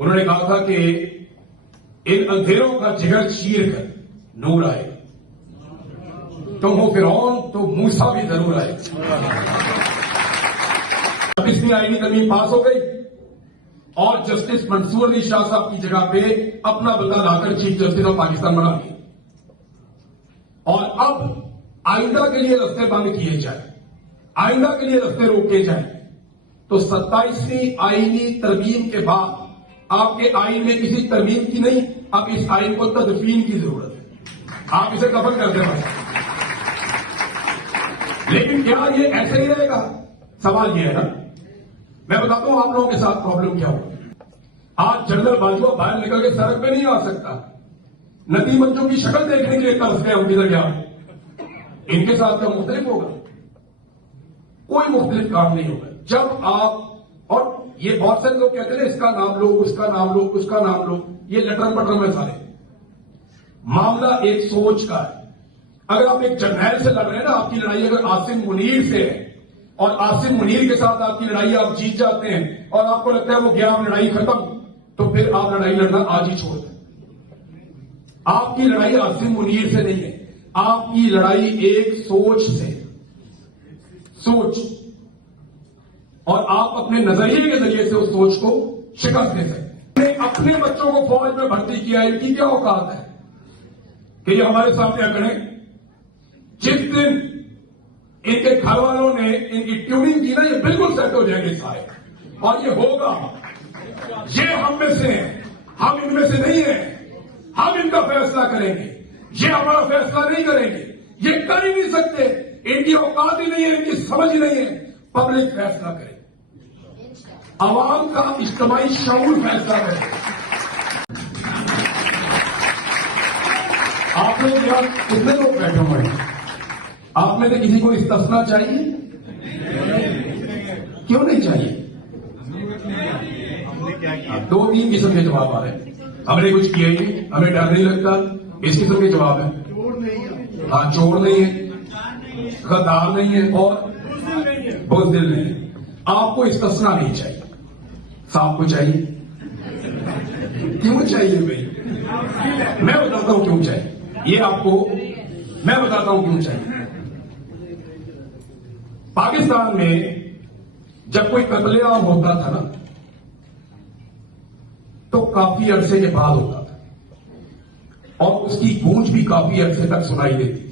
उन्होंने कहा था कि इन अंधेरों का जिगर चीर कर नूर आए, तुम हो फिरौन तो मूसा भी जरूर आए। अब इसमें आईनी तरमीम पास हो गई और जस्टिस मंसूर अली शाह साहब की जगह पे अपना बंदा लाकर चीफ जस्टिस ऑफ पाकिस्तान बना दिया। और अब आइंदा के लिए रास्ते बंद किए जाए, आइंदा के लिए रास्ते रोके जाए, तो 27वीं आईनी तरमीम के बाद आपके आइन में किसी तरमीम की नहीं, अब इस आइन को तदफीन की जरूरत है। आप इसे दफन कर देना। लेकिन क्या ये ऐसे ही रहेगा? सवाल ये है ना। मैं बताता हूं आप लोगों के साथ प्रॉब्लम क्या होगा। आज जनरल बाजवा बाहर निकल के सड़क पे नहीं आ सकता, नदी मंचों की शक्ल देखने के लिए तरस गए उनकी तरह। इनके साथ क्या मुख्तलिफ होगा? कोई मुख्तलिफ काम नहीं होगा। जब आप, और ये बहुत से लोग कहते हैं इसका नाम लो, उसका नाम लो, उसका नाम लो, ये लटरम पटरम में सारे। मामला एक सोच का है। अगर आप एक जर्नैल से लड़ रहे हैं ना, आपकी लड़ाई अगर आसिम मुनीर से है और आसिम मुनीर के साथ आपकी लड़ाई आप जीत जाते हैं और आपको लगता है वो गया लड़ाई खत्म, तो फिर आप लड़ाई लड़ना आज ही छोड़ दें। आपकी लड़ाई आसिम मुनीर से नहीं है, आपकी लड़ाई एक सोच से, सोच, और आप अपने नजरिए के जरिए से उस सोच को शिकस्त दे सकते। अपने बच्चों को फौज में भर्ती किया, इनकी क्या औकात है कि ये हमारे सामने अकड़े? जिस दिन इनके घर वालों ने इनकी ट्यूनिंग की ना, ये बिल्कुल सेट हो जाएंगे सारे, और ये होगा। ये हम में से हैं, हम इनमें से नहीं है। हम इनका फैसला करेंगे, ये हमारा फैसला नहीं करेंगे, ये कर ही नहीं सकते। इनकी औकात ही नहीं है, इनकी समझ ही नहीं है। पब्लिक फैसला करे, आवाम का इज्तिमाई शऊर फैसला करे। आप लोग यहां कितने लोग बैठे हुए हैं? आप में से किसी को इस्तिस्ना चाहिए? क्यों नहीं चाहिए? दो तीन किस्म के जवाब आ रहे हैं। हमने कुछ किया ही नहीं, हमें डर नहीं लगता, इस किस्म के जवाब है। हाँ, चोर नहीं है, गद्दार नहीं है और बुज़दिल नहीं है। आपको इस्तिस्ना नहीं चाहिए, साहब को चाहिए। क्यों चाहिए भाई? मैं बताता हूं क्यों चाहिए, ये आपको मैं बताता हूं क्यों चाहिए। पाकिस्तान में जब कोई कत्लेआम होता था ना, तो काफी अरसे के बाद होता था और उसकी गूंज भी काफी अरसे तक सुनाई देती थी।